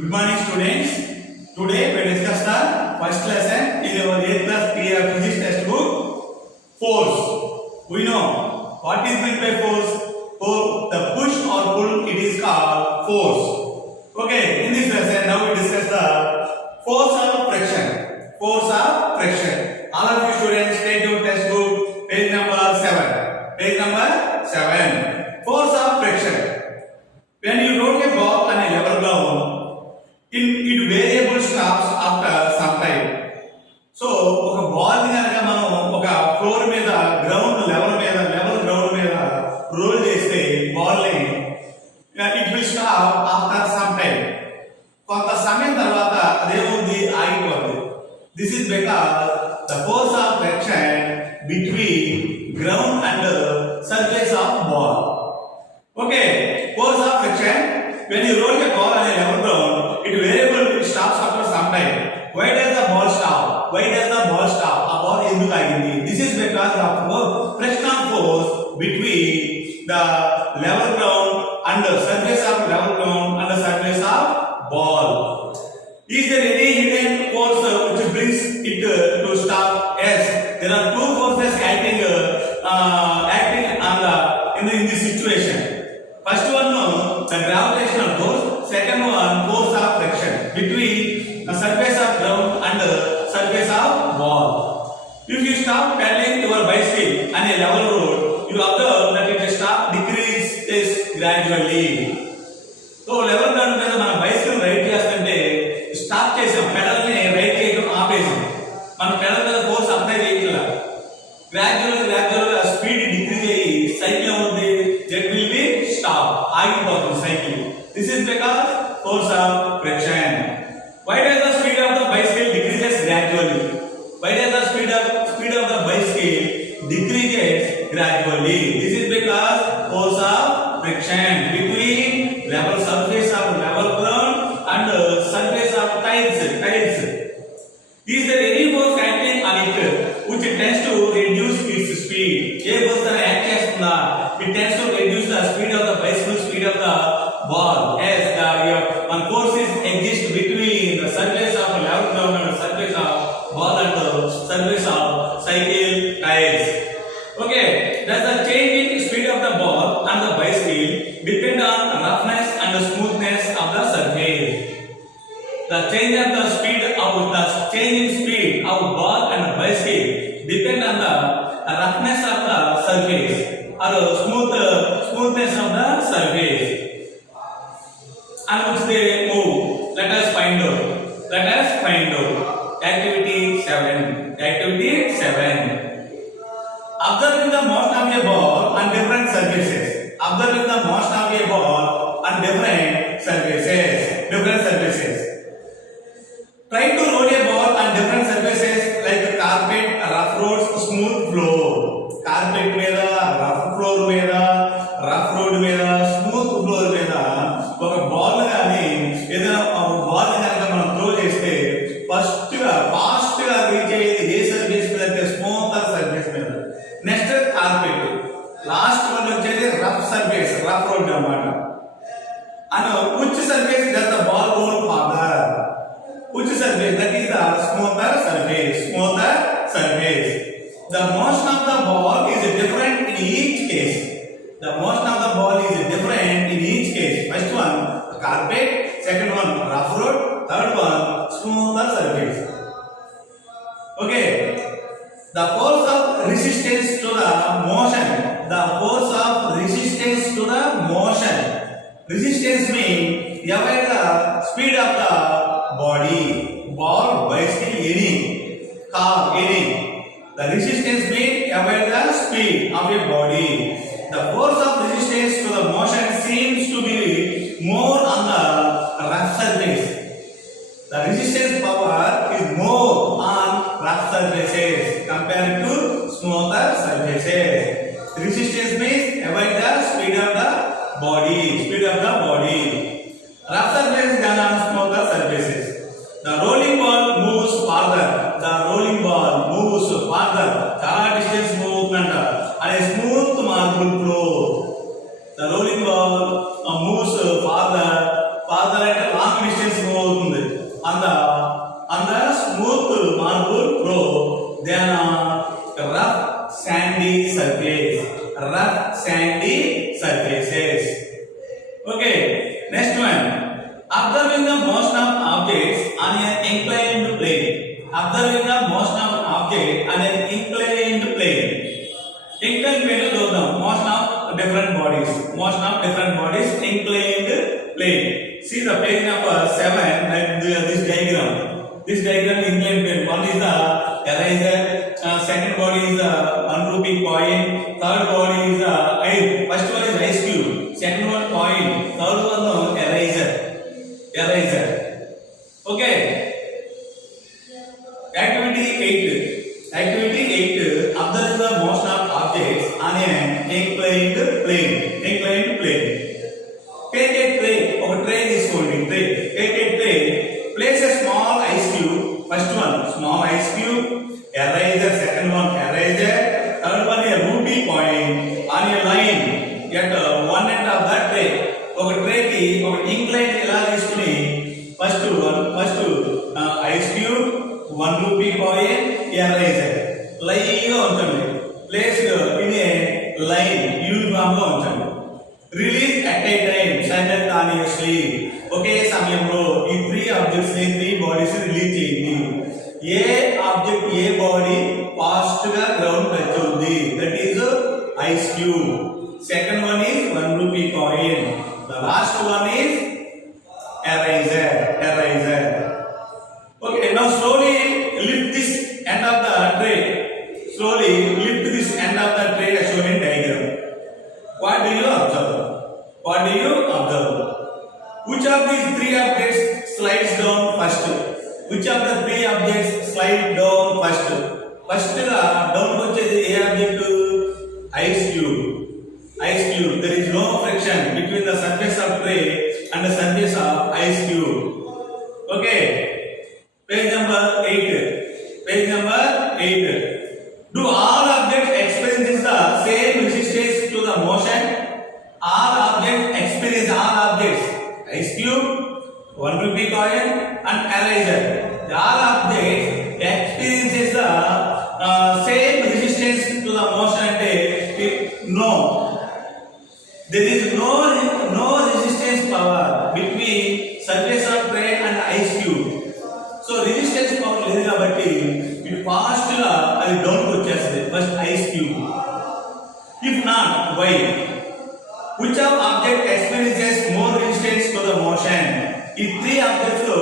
Good morning, students. Today we discuss the first lesson in our 8th class physics textbook. Force. We know what is meant by force. For the push or pull, it is called force. Okay. In this lesson, now we discuss the force of friction. Force of friction. All of you students, take your textbook, page number 7. Page number 7. Force of friction. When you roll a ball on a level ground, it variable stops after some time. So ఒక ball ని గనక మనం ఒక floor మీద ground level ground మీద role చేస్తే ball ని it will stop after some time. కొంత సమయం తర్వాత అదేమవుతుంది, ఆగిపోతుంది. This is because the force of friction between ground and surface of ball. Okay, force of friction. When you roll a ball on a level ground, it variable stops after some time. Why does the ball stop? Why does the ball stop? A ball ఎందుకు ఆగింది? This is because of friction force between the level ground and the surface of level ground and the surface of ball. Is there any hidden force which brings it to stop? Yes, there are two forces acting on in this situation. First one, the gravitational force. Second one, force of friction between the surface of ground and the surface of ball. If you stop pedaling your bicycle on a level road, you observe that it will stop decreases gradually. So level ground మీద మన bicycle ride చేస్తుంటే stop చేసాం, pedal ని ride చేయడం ఆపేసాం. మన pedal మీద force apply చేయట్లా. Gradual speed decrease అయ్యి సైకిల్ అవుతుంది, it will be stop, ఆగిపోతుంది cycle. This is because force of friction. Why does the speed of the bicycle decreases gradually? Why does the speed of the bicycle decreases gradually? This is because force of friction between level surface of level ground and surface of tiles. Is there any force acting on it which tends to reduce its speed? A force అని act చేస్తుందా? It tends to reduce the speed of the bicycle, speed of the ball. Yes, one force is exist between the surface of level ground and the surface of ball and the surface of cycle tires. Okay, does the change in speed of the ball and the bicycle depend on roughness and the smoothness of the surface? The change in speed of ball and bicycle depend on the roughness of the surface or smoothness of the surface on which they move. Let us find out. Activity 7. Observing the motion of a ball on different surfaces. Try to roll a ball on different surfaces like carpet, rough roads, smooth floor. Carpet మీద, rough floor మీద, rough road మీద, smooth floor మీద ఒక ball గాని ఏదైనా ball కనుక మనం throw చేస్తే ఫాస్ట్ గా రీచ్ అయ్యేది ఏ సర్ఫేస్ మీద అంటే స్మూత్ సర్ఫేస్ మీద. నెక్స్ట్ కార్పెట్, లాస్ట్ వన్ వచ్చేది రఫ్ సర్ఫేస్, రఫ్ రోడ్ అన్నమాట. And which surface does the ball roll farther? Which surface? That is the smoother surface. The motion of the ball is different in each case. First one, carpet. Second one, rough road. Third one, smoother surface. Okay. The force of resistance to the motion. Resistance means avoid the speed of the body, ball, bicycle, any car, any. The resistance means avoid the speed of a body. The force of resistance to the motion seems to be more on the rough surface. The resistance power is more on rough surfaces compared to smoother surfaces. Resistance means avoid the speed of the body. Rough surfaces than on smoother surfaces. The rolling ball moves farther. చాలా distance move అవుతుందంట. and a smooth marble floor. The rolling ball moves farther and long distance move sandy surfaces. Okay, next one. Observing the motion of objects on an inclined plane. Observing the motion of an object on an inclined plane. Inclined plane lo chudam. Motion of different bodies. Motion of different bodies. Inclined plane. See the page number 7. Like this diagram. This diagram inclined plane. One is the eraser. Second body is the unruby coin. Third body is the first one is ice cube. Second one coin. Third one eraser. Eraser. Okay. Activity 8. Activity 8. Observe the motion of objects on an inclined plane. Inclined plane. Take a tray. Or tray is holding tray. Take a tray. Place a small ice cube. First one small ice cube. Eraser. Second one eraser. Third one a ruby coin on a line at one end of that tray. ఒక tray కి ఒక incline ఎలా తీసుకుని first ice cube 1 rupee coin eraser line గా ఉంచండి. Place in a line uniform గా ఉంచండి. Release at a time simultaneously ఒకే సమయంలో ఈ 3 ఆబ్జెక్ట్స్ ని 3 బాడీస్ రిలీజ్ చేయండి. ఏ ఆబ్జెక్ట్ ఏ బాడీ ఫాస్ట్ గా గ్రౌండ్ టచ్ అవుతుంది. That is ice cube. Second one is 1 rupee coin. The last one is eraser. Eraser. Okay, now slowly lift this end of the tray. Slowly lift this end of the tray as shown in diagram. What do you observe? What do you observe? Which of these 3 objects slides down first? Which of the 3 objects slide down first? First ga down vachedi A object? Ice cube. Ice cube. There is no friction between the surface of tray and the surface of ice cube. Okay. Page number 8. Page number 8. Do all objects experience the same resistance to the motion? All objects experience all objects. Ice cube, 1 rupee coin, and eraser. All objects experiences the same resistance to the motion. No. There is no resistance power between surface of tray and ice cube. So resistance power లేదు కాబట్టి ఇది fast గా అది down కి వచ్చేస్తుంది. First ice cube. If not, why? Which of object experiences more resistance to the motion? ఈ 3 objects లో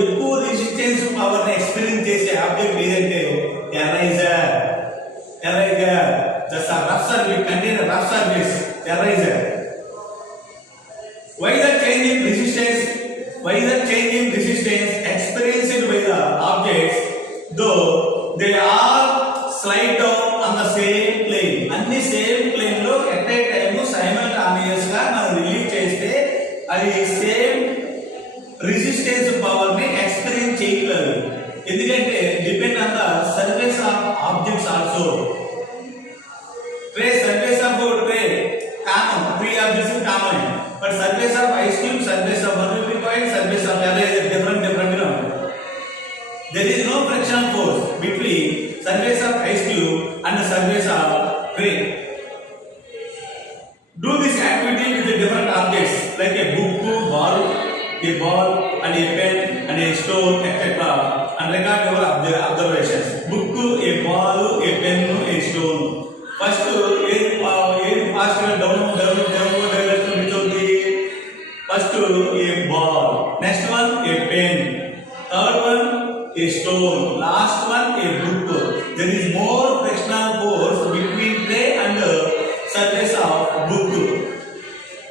ఎక్కువ రెసిస్టెన్స్ పవర్ ని ఎక్స్పీరియన్స్ చేసే ఆబ్జెక్ట్ ఏదంటే eraser. Eraser. That's a rough surface. Contain a rough surface. Eraser. Why the change in resistance? Why the change in resistance experienced by the objects, though they all slide down on the same plane? అన్ని same plane లో at a time simultaneous గా మనం release చేస్తే అది same resistance power ని experience చేయగలరు. ఎందుకంటే depend on the surface of objects also. Tray, surface of tray, common. 3 objects are common. But surface of ice cube, surface of 1 rupee coin, surface of eraser is different ground. There is no friction force between surface of ice cube and the surface of tray. Do this activity with the different objects like a book, ball, and a pen, and a stone, etc. And record your observations. Book, a ball, a pen, a stone. First, fast down which of the first a ball, next one a pen, third one a stone, last one a book. There is more frictional force between tray and the surface of book.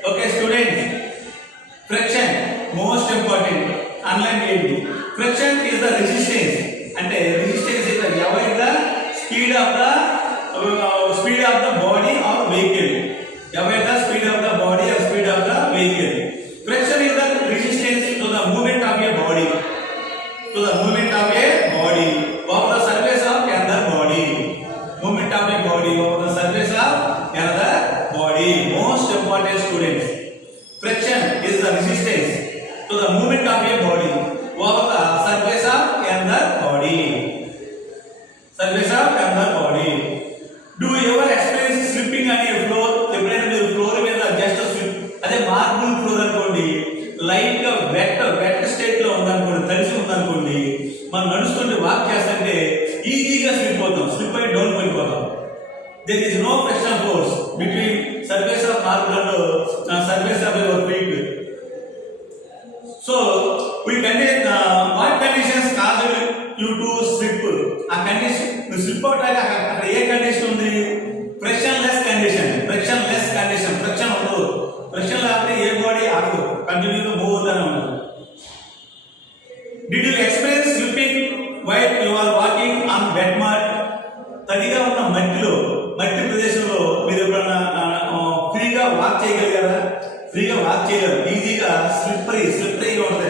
Okay, students, friction most important. Unlike friction is the resistance, and resistance is the speed of the body or vehicle. Avoid the speed of the body or speed of the vehicle. Friction is the resistance to the movement of a body. To the movement of a body over the surface of another body. Movement of a body over the surface of another body. Most important, students. Friction is the resistance to the movement of a body over the surface of another body. Surface of another body. Do you ever experience slipping on a floor? marble surface of your feet. So we contain what conditions caused you to slip? A condition you slip out like a condition ఉంది frictionless condition. Friction ఉండదు. Friction లేకపోతే ఏ body ఆగదు, కంటిన్యూగా move అవుతూనే ఉంటుంది. Did you experience slipping while you are walking on wet mud? తడిగా ఉన్న మట్టి ప్రదేశంలో మీరు ఎప్పుడన్నా ఫ్రీగా వాక్ చేయగలిగారా? ఫ్రీగా వాక్ చేయలేరు. ఈజీగా స్లిప్పరీగా ఉంటుంది.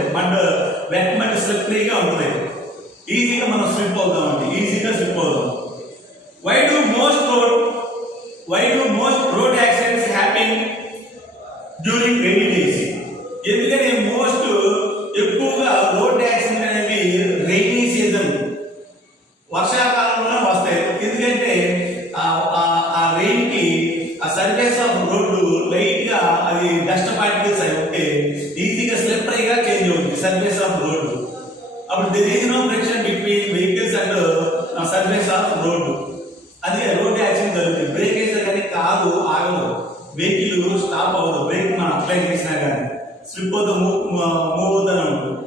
వెట్ మడ్ స్లిప్పరీగా ఉంటుంది. ఈజీగా మనం స్లిప్ అవుతామండి. ఈజీగా స్లిప్ అవుతాం. Why do most road accidents happen during rainy days? ఎందుకని మోస్ట్ ఎక్కువగా రోడ్ యాక్సిడెంట్ అనేవి రైనీ సీజన్, వర్షాకాలంలో వస్తాయి. ఎందుకంటే ఆ రెయిన్ కి ఆ సర్ఫేస్ ఆఫ్ రోడ్డు లైట్ గా అది డస్ట్ పార్టికల్స్ అయి ఉంటే ఈజీగా స్లిప్పరీగా చేంజ్ అవుతుంది సర్ఫేస్ ఆఫ్ రోడ్డు. అప్పుడు there is no friction between vehicles and surface of road. అది రోడ్ యాక్సిడెంట్ జరుగుతుంది. బ్రేక్ వేస్తే కానీ కాదు ఆగదు, వెహికల్ స్టాప్ అవ్వదు. బ్రేక్ మనం అప్లై చేసినా కానీ స్లిప్ అవుతూ మూవ్ అవుతూనే ఉంటుంది.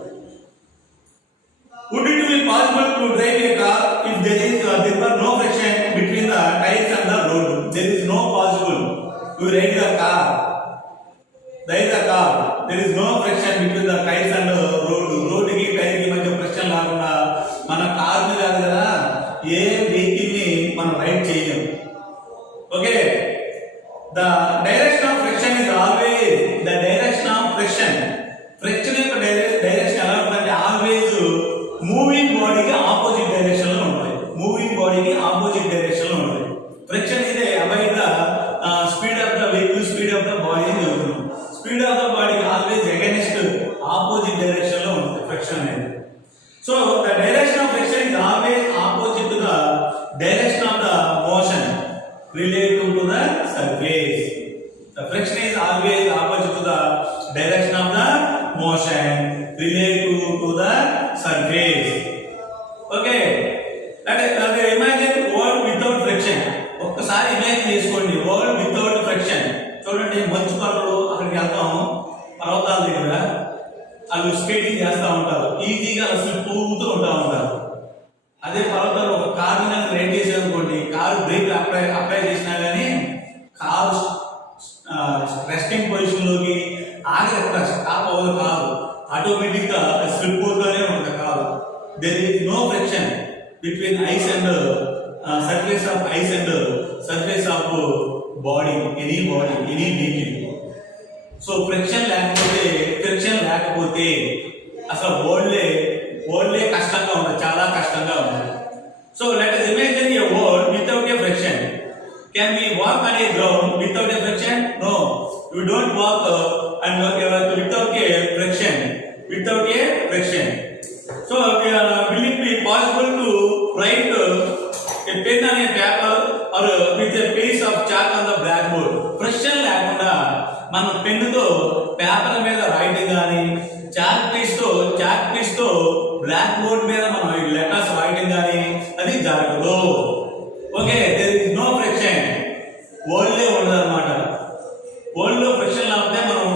Would it be possible to drive a car if there were no friction between the tires and the road? There is no possible to ride the car. There is no friction between the tires and the road. Road ki tire ki madhya friction లేకుండా మన car ని కాదు కదా ఏ vehicle ని మనం ride చేయలేం. Okay, the direction of friction is always the direction of friction. Friction యొక్క direction ఎలా ఉంటుందంటే ఆల్వేస్ మూవింగ్ బాడీకి ఆపోజిట్ డైరెక్షన్ లో ఉంటుంది. ఫ్రిక్షన్ ఇదే avoid the speed of the vehicle, speed of the body అని చెప్తున్నాం. స్పీడ్ ఆఫ్ ద బాడీకి ఆల్వేస్ అగైనెస్ట్ ఆపోజిట్ డైరెక్షన్ లో ఉంటుంది ఫ్రిక్షన్ అనేది. So the direction of friction is always opposite to the direction of the motion relative to the surface. The friction is always opposite to the direction of the motion relative to the surface. Okay, let us imagine world without friction. ఒక్కసారి imagine చేసుకోండి world without friction. చూడండి, మంచు కొండలు అక్కడికి వెళ్తాము, పర్వతాల దగ్గర వాళ్ళు స్కేటింగ్ చేస్తూ ఉంటారు, ఈజీగా స్లిప్ అవుతూ ఉంటారు. అదే పర్వతాలు ఒక కార్ రైడ్ చేసేదనుకోండి, కారు బ్రేక్ అప్లై చేసినా కానీ కారు రెస్టింగ్ పొజిషన్ లోకి ఆగదు, స్టాప్ అవ్వదు కారు, ఆటోమేటిక్ గా స్లిప్ అవుతూనే ఉంటుంది car. There is no friction between ice and surface of ice and surface of body, any vehicle. So friction లేకపోతే అసలు వరల్డే కష్టంగా ఉంది, చాలా కష్టంగా ఉంది. So let us imagine a world without a friction. Can we walk on a ground without a friction? No, you don't walk and without a friction. So will it be possible to write a pen on a paper or with a piece of chalk on the blackboard? Friction లేకుండా మనం పెన్నుతో paper మీద రాయడం కానీ chalk piece తో blackboard మీద మనం letters రాయడం కానీ అది జరగదు. Okay, there is no friction. World ఉండదు అనమాట. వరల్డ్ లో ఫ్రిక్షన్ లేకపోతే మనం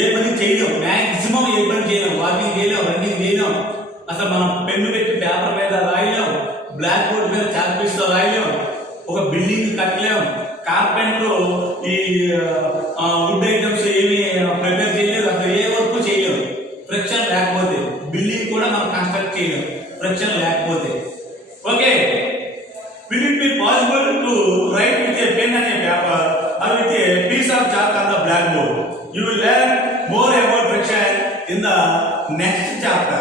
ఏ పని చేయలేం, మాక్సిమం ఏ పని చేయలేం, వాకింగ్ చేయలేం, రన్నింగ్ చేయలేం. అసలు మనం పెన్ను పెట్టి పేపర్ మీద రాయలేం, బ్లాక్ బోర్డ్ మీద చాక్ పీస్ తో రాయలేం, ఒక బిల్డింగ్ కట్టలేం, కార్పెంటర్ ఈ వుడ్ ఐటమ్స్ ఏమి ప్రిపేర్ చేయలేదు, అసలు ఏ వర్క్ చేయలేం ఫ్రిక్షన్ లేకపోతే. బిల్డింగ్ కూడా మనం కన్స్ట్రక్ట్ చేయలేం ఫ్రిక్షన్ లేకపోతే. Okay, will it be possible to write with a pen and a paper or with a piece of chalk on the blackboard? You will learn more about friction in the next chapter.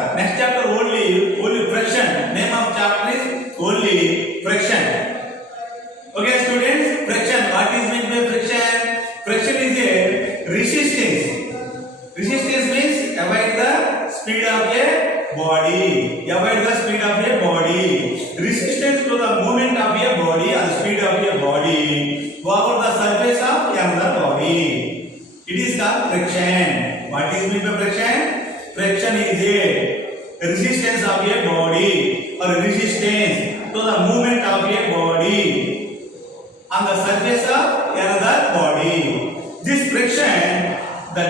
Only friction. Name of chapter is only friction. Okay students, friction. What is meant by friction? Friction is a resistance. Resistance means avoid the speed of a body. Resistance to the movement of a body or speed of a body over the surface of another body. It is called friction. What is meant by friction? Friction is a resistance of a body or resistance to the movement of a body on the surface of another body. This the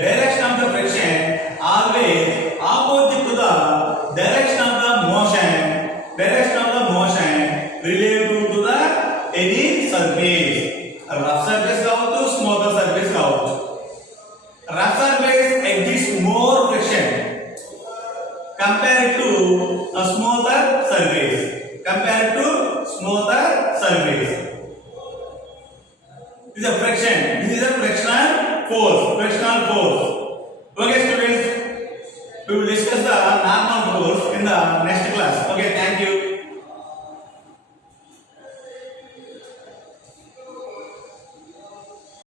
direction of the friction always opposite to the direction of the motion relative to the any surface. Rough surface కావచ్చు, smoother surface కావచ్చు. Rough surface exerts more friction compared to a smoother surface. This is a friction. This is a frictional force. Okay, students, we will discuss the normal